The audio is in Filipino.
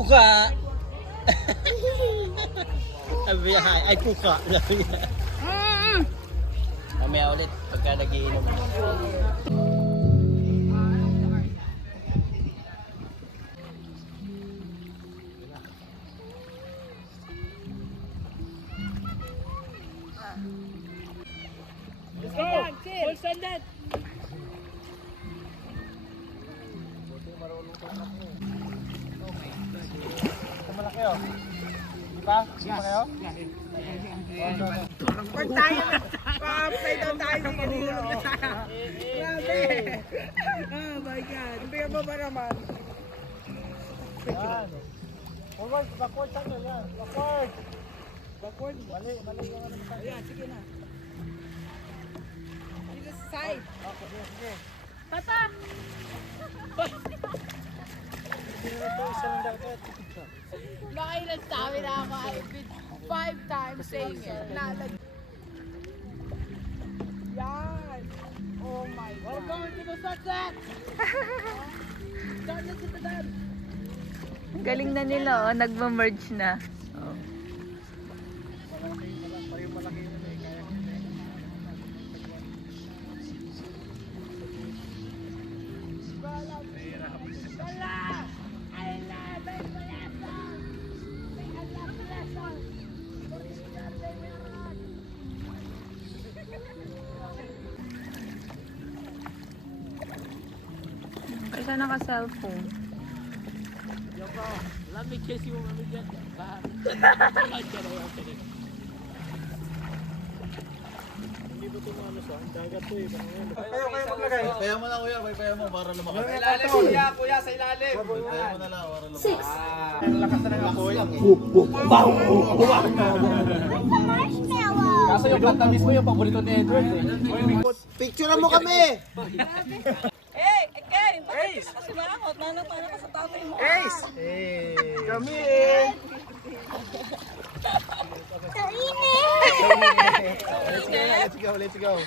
kuka. Sabi niya, ay kuka. Sabi niya. Mamaya ulit pagka nagiinom. Let's go! Full standard! Kumala kayo? Di ba? Di ba kayo? Pag tayo na, pa-apply daw tayo sa kanila. Grabe! Oh my God! Ang bigat mo ba naman? Yan. Forward, backward tayo yan. Backward. Backward? Mali yung ano tayo. Ayan, sige na. Dito sa side. Okay, sige. Tata! Ito isa lang dapat. Nakailan sa amin na ako. I've been 5 times saying it. Yan! Oh my God! We're going to the sunset! Sunset to the dam! Galing na nila, oh. Nagma-merge na. Oh. Malaki yun eh. Kaya Bala! I love it! Balasa! I love Balasa! Kasi naka-cellphone. let me kiss you when we get there. Hindi ba ito ano sa dagat to eh. Kayo maglagay. Kaya mo na kuya, kaya mo para lumakas. Sa ilalim, kuya, sa ilalim. Kaya mo na lang para lumakas. 6. Ang lakas na ng apoy. Kaso yung kanta mismo yung paborito ni Edward eh. Picture mo kami! Hey! Again! Bakit ka kasi maangot? Nanang-mana ka sa tatay mo. Ace! Kami eh! Kainin! Let's go, let's go.